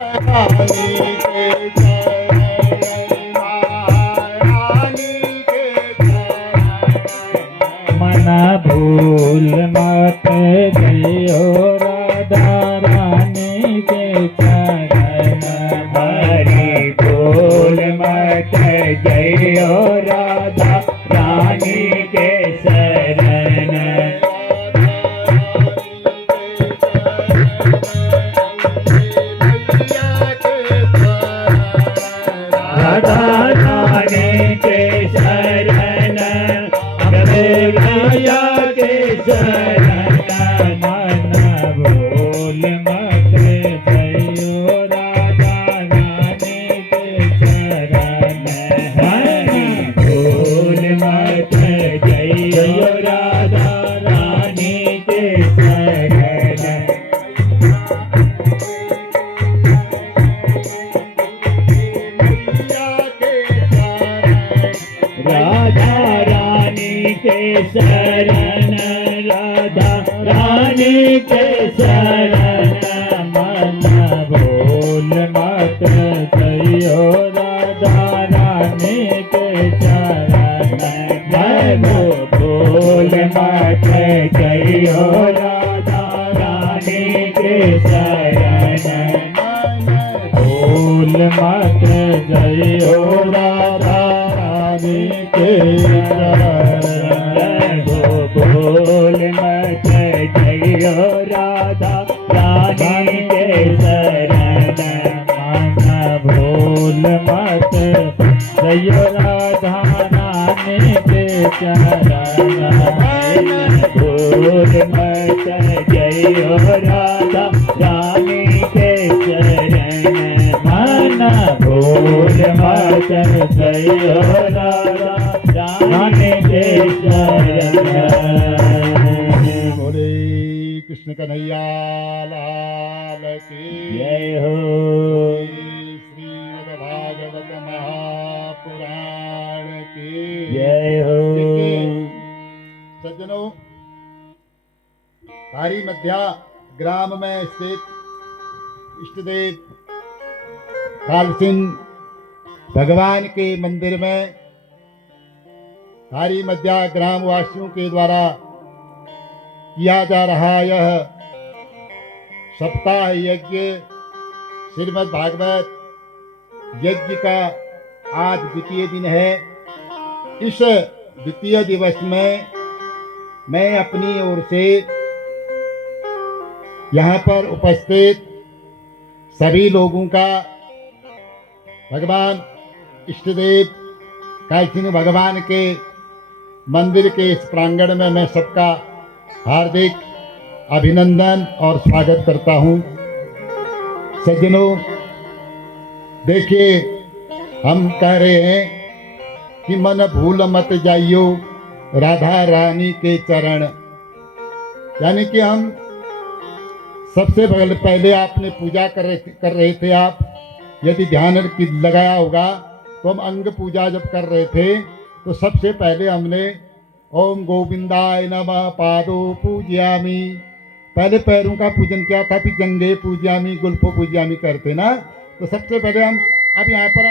रानी के चरण महारानी के चरण मना भूल मत जइयो राधा रानी के चरण हरि भूल मत जइयो राधा रानी के शरण राधा रानी के शरण मैया के शरण मन भूल मत जइयो राधा रानी के शरण हरि भूल मत जइयो राधा रानी के शरण राधा रानी के शरण राधा रानी के शरण मन भूल मत जइयो राधा रानी के शरण मन भूल मत जइयो राधा रानी के शरण भूल मत जइयो राधा रानी के शरण भूल मत जइयो राधा रानी के शरण मन भूल मत जइयो राधा रानी के शरण भूल मत जइयो राधा रानी के शरण मन भूल मत जइयो राधा रानी के शरण बोले कृष्ण कन्हैया लाल की जय हो श्रीमद् भागवत महापुराण की जय हो सज्जनों, धारी मध्या ग्राम में स्थित इष्टदेव काल सिंह भगवान के मंदिर में धारी मध्या ग्राम वासियों के द्वारा किया जा रहा यह सप्ताह यज्ञ श्रीमद् भागवत यज्ञ का आज द्वितीय दिन है। इस द्वितीय दिवस में मैं अपनी ओर से यहाँ पर उपस्थित सभी लोगों का भगवान इष्टदेव काल सिंह भगवान के मंदिर के इस प्रांगण में मैं सबका हार्दिक अभिनंदन और स्वागत करता हूँ। सज्जनों, देखिए, हम कह रहे हैं कि मन भूल मत जाइयो राधा रानी के चरण, यानी कि हम सबसे पहले आपने पूजा कर रहे थे। आप यदि ध्यान लगाया होगा तो हम अंग पूजा जब कर रहे थे तो सबसे पहले हमने ओम गोविंदाय नमः पादो पूज्यामि, पहले पैरों का पूजन किया था, फिर जंगे पूज्यामि गुल्फो पूज्यामि करते ना। तो सबसे पहले हम अब यहाँ पर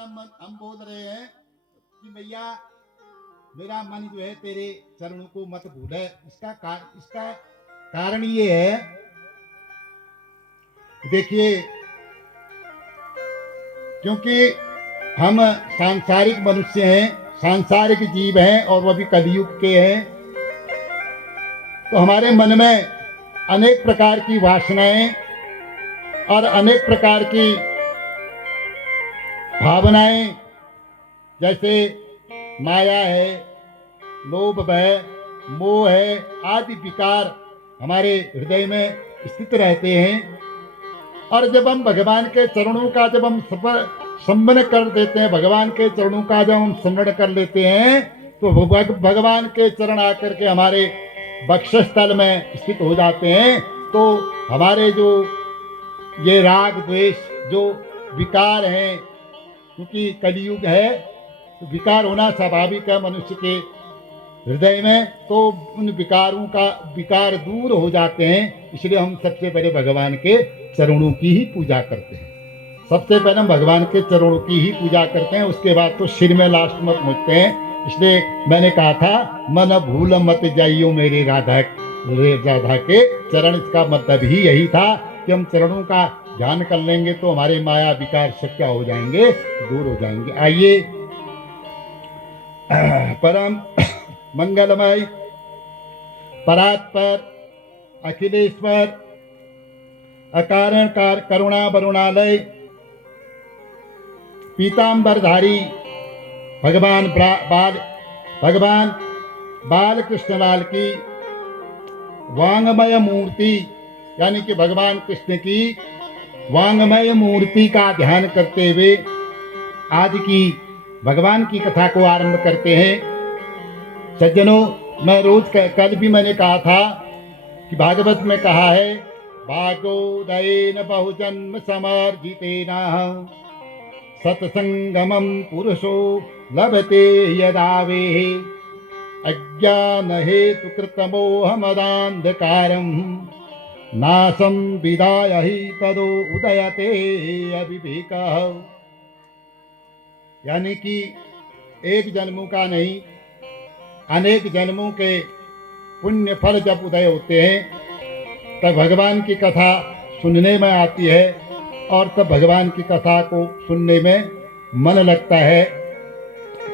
हम बोल रहे हैं कि भैया मेरा मन जो है तेरे चरणों को मत भूले। इसका कारण ये है, देखिए, क्योंकि हम सांसारिक मनुष्य हैं, सांसारिक जीव हैं और वह भी कलयुग के हैं, तो हमारे मन में अनेक प्रकार की वासनाएं और अनेक प्रकार की भावनाएं, जैसे माया है, लोभ है, मोह है आदि विकार हमारे हृदय में स्थित रहते हैं। और जब हम भगवान के चरणों का जब हम सम्मान कर देते हैं, भगवान के चरणों का जब हम स्मरण कर लेते हैं, तो भगवान के चरण आकर के हमारे वक्षस्थल में स्थित हो जाते हैं। तो हमारे जो ये राग द्वेष जो विकार हैं, क्योंकि कलियुग है तो विकार होना स्वाभाविक है मनुष्य के हृदय में, तो उन विकारों का विकार दूर हो जाते हैं। इसलिए हम सबसे पहले भगवान के चरणों की ही पूजा करते हैं। सबसे पहले हम भगवान के चरणों की ही पूजा करते हैं, उसके बाद तो सिर में लास्ट में पहुँचते हैं। इसलिए मैंने कहा था मन भूल मत जाइयो मेरे राधा के चरण। इसका मतलब ही यही था कि हम चरणों का ध्यान कर लेंगे तो हमारे माया विकार सब क्या हो जाएंगे, दूर हो जाएंगे। आइए परम मंगलमय परात्पर अखिलेश्वर अकारण करुणा वरुणालय पीताम्बरधारी भगवान बाल कृष्णलाल की वांगमय मूर्ति, यानी कि भगवान कृष्ण की वांगमय मूर्ति का ध्यान करते हुए आज की भगवान की कथा को आरंभ करते हैं। सज्जनों, मैं रोज कल भी मैंने कहा था कि भागवत में कहा है भागोदयेन बहुजन्म समर्जितेन सत्संगमं पुरुषो लभते यदावे अज्ञान हेतु कृतमोहमदान्धकारं नासं विदाय हि तदो उदयते अविवेकः। यानी कि एक जन्मों का नहीं, अनेक जन्मों के पुण्य फल जब उदय होते हैं तब भगवान की कथा सुनने में आती है और तब भगवान की कथा को सुनने में मन लगता है।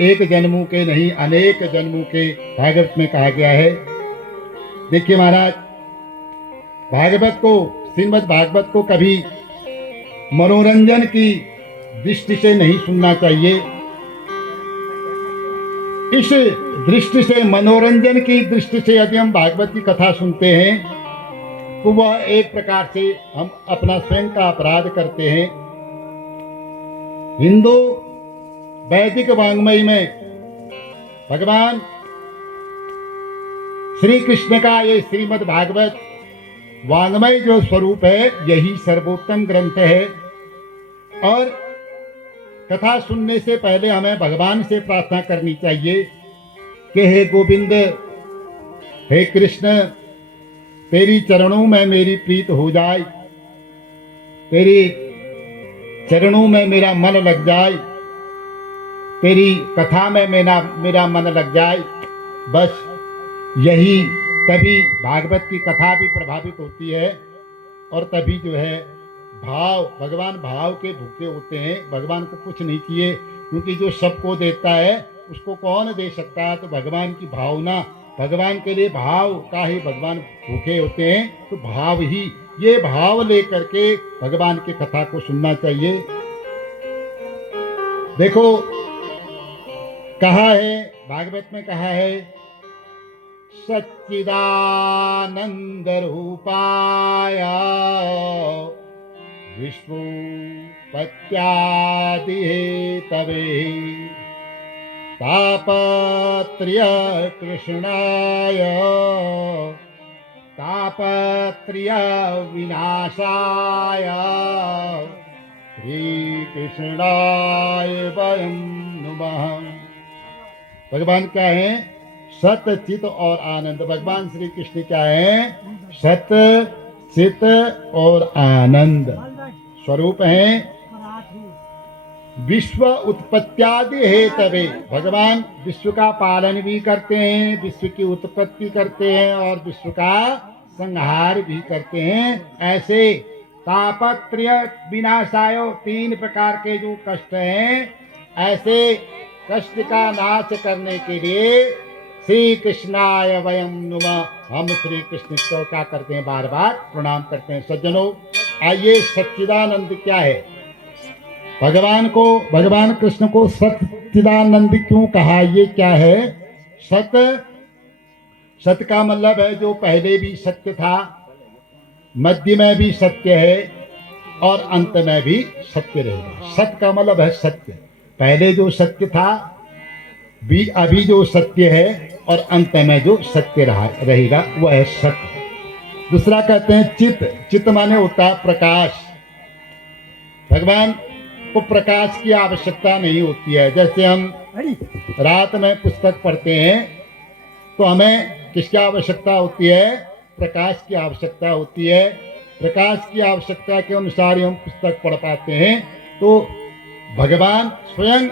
एक जन्मों के नहीं, अनेक जन्मों के भागवत में कहा गया है। देखिए महाराज, भागवत को, श्रीमद् भागवत को कभी मनोरंजन की दृष्टि से नहीं सुनना चाहिए। इस दृष्टि से, मनोरंजन की दृष्टि से यदि हम भागवत की कथा सुनते हैं तो वह एक प्रकार से हम अपना स्वयं का अपराध करते हैं। हिंदू वैदिक वाङ्मय में भगवान श्री कृष्ण का ये श्रीमद् भागवत वाङ्मय जो स्वरूप है यही सर्वोत्तम ग्रंथ है। और कथा सुनने से पहले हमें भगवान से प्रार्थना करनी चाहिए कि हे गोविंद, हे कृष्ण, तेरी चरणों में मेरी प्रीत हो जाए, तेरी चरणों में मेरा मन लग जाए, तेरी कथा में मेरा मन लग जाए। बस यही, तभी भागवत की कथा भी प्रभावित होती है और तभी जो है भगवान भाव के भूखे होते हैं। भगवान को कुछ नहीं किए, क्योंकि जो सबको देता है उसको कौन दे सकता है। तो भगवान की भावना, भगवान के लिए भाव का ही भगवान भूखे होते हैं। तो भाव ही, ये भाव लेकर के भगवान की कथा को सुनना चाहिए। देखो, कहा है भागवत में, कहा है सच्चिदानंद रूपाय विष्णुपत्यादि हेतवे तापत्र्य कृष्णाय तापत्र्य विनाशाय श्री कृष्णाय वयं नमः। भगवान क्या है? सत, चित और आनंद। भगवान श्री कृष्ण क्या है? सत, चित और आनंद स्वरूप हैं। विश्व उत्पत्त्यादि हेतवे, भगवान विश्व का पालन भी करते हैं, विश्व की उत्पत्ति करते हैं और विश्व का संहार भी करते हैं। ऐसे तापत्र्य विनाशाय, 3 प्रकार के जो कष्ट हैं, ऐसे कष्ट का नाश करने के लिए श्री कृष्णाय वयं नुमः, हम श्री कृष्ण को क्या करते हैं? बार बार प्रणाम करते हैं। सज्जनों, आइए, सच्चिदानंद क्या है? भगवान कृष्ण को सच्चिदानंद क्यों कहा? ये क्या है? सत का मतलब है जो पहले भी सत्य था, मध्य में भी सत्य है और अंत में भी सत्य रहेगा। सत का मतलब है सत्य, पहले जो सत्य था, अभी जो सत्य है और अंत में जो सत्य रहेगा वह है सत्य। दूसरा कहते हैं चित। चित माने होता है प्रकाश। भगवान को प्रकाश की आवश्यकता नहीं होती है। जैसे हम रात में पुस्तक पढ़ते हैं तो हमें किसकी आवश्यकता होती है? प्रकाश की आवश्यकता होती है। प्रकाश की आवश्यकता के अनुसार ही हम पुस्तक पढ़ पाते हैं। तो भगवान स्वयं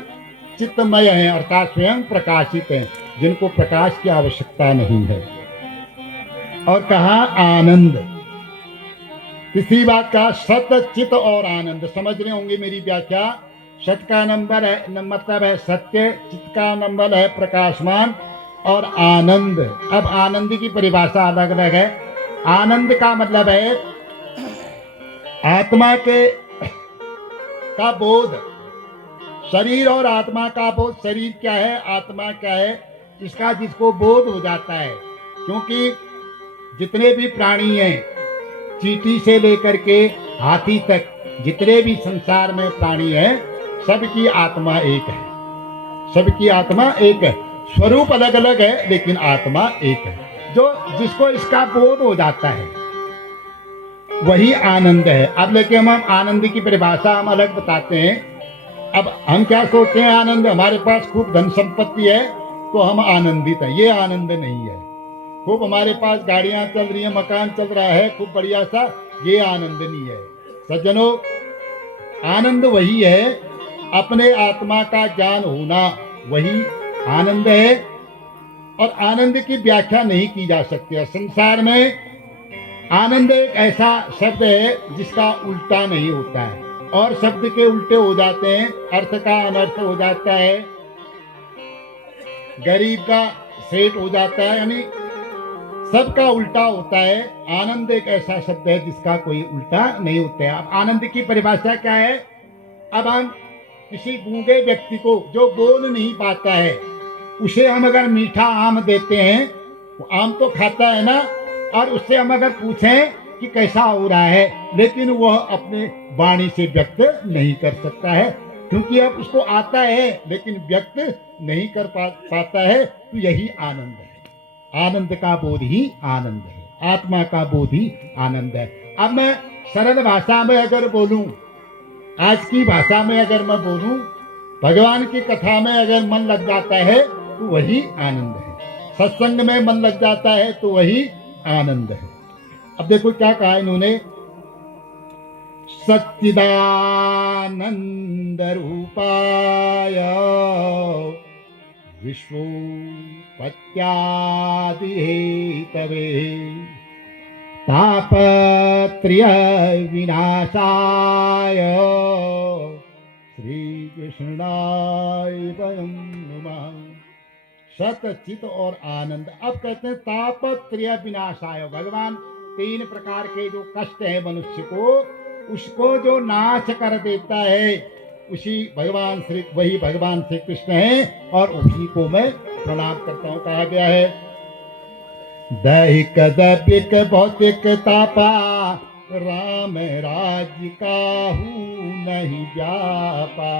चित्तमय हैं, अर्थात स्वयं प्रकाशित हैं, जिनको प्रकाश की आवश्यकता नहीं है। और कहा आनंद, तीसरी बात का सत चित और आनंद। समझ रहे होंगे मेरी व्याख्या। सत का नंबर है मतलब है सत्य, चित का नंबर है प्रकाशमान, और आनंद। अब आनंद की परिभाषा अलग अलग है। आनंद का मतलब है आत्मा के का बोध, शरीर और आत्मा का बोध। शरीर क्या है, आत्मा क्या है, इसका जिसको बोध हो जाता है। क्योंकि जितने भी प्राणी हैं, चींटी से लेकर के हाथी तक, जितने भी संसार में प्राणी हैं, सबकी आत्मा एक है। सबकी आत्मा एक है, स्वरूप अलग अलग है लेकिन आत्मा एक है। जो जिसको इसका बोध हो जाता है वही आनंद है। अब लेकिन हम आनंद की परिभाषा हम अलग बताते हैं। अब हम क्या सोचते हैं, आनंद हमारे पास खूब धन संपत्ति है तो हम आनंदित हैं। ये आनंद नहीं है। खूब हमारे पास गाड़ियां चल रही हैं, मकान चल रहा है खूब बढ़िया सा, ये आनंद नहीं है। सज्जनों, आनंद वही है, अपने आत्मा का ज्ञान होना, वही आनंद है। और आनंद की व्याख्या नहीं की जा सकती है। संसार में आनंद एक ऐसा शब्द है जिसका उल्टा नहीं होता है, और शब्द के उल्टे हो जाते हैं, अर्थ का अनर्थ हो जाता है, गरीब का सेठ हो जाता है, यानी सबका उल्टा होता है। आनंद एक ऐसा शब्द है जिसका कोई उल्टा नहीं होता है। अब आनंद की परिभाषा क्या है। अब हम किसी गूंगे व्यक्ति को जो बोल नहीं पाता है, उसे हम अगर मीठा आम देते हैं, वो आम तो खाता है ना, और उससे हम अगर पूछें कि कैसा हो रहा है, लेकिन वह अपने वाणी से व्यक्त नहीं कर सकता है, क्योंकि अब उसको आता है लेकिन व्यक्त नहीं कर पाता है। तो यही आनंद है। आनंद का बोध ही आनंद है, आत्मा का बोध ही आनंद है। अब मैं सरल भाषा में अगर बोलूं, आज की भाषा में अगर मैं बोलूं, भगवान की कथा में अगर मन लग जाता है तो वही आनंद है। सत्संग में मन लग जाता है तो वही आनंद है। अब देखो क्या कहा इन्होंने, सच्चिदानंद रूपाय विश्वोत्पत्त्यादि हेतवे तापत्रय विनाशाय श्री कृष्णाय वयं नमः। सत चित और आनंद। अब कहते हैं तापत्रय विनाशाय। भगवान तीन प्रकार के जो कष्ट है मनुष्य को, उसको जो नाश कर देता है, वही भगवान श्री कृष्ण है, और उसी को मैं प्रणाम करता हूँ। कहा गया है, दैहिक दैविक भौतिक तापा राम राज्य काहू नहीं व्यापा।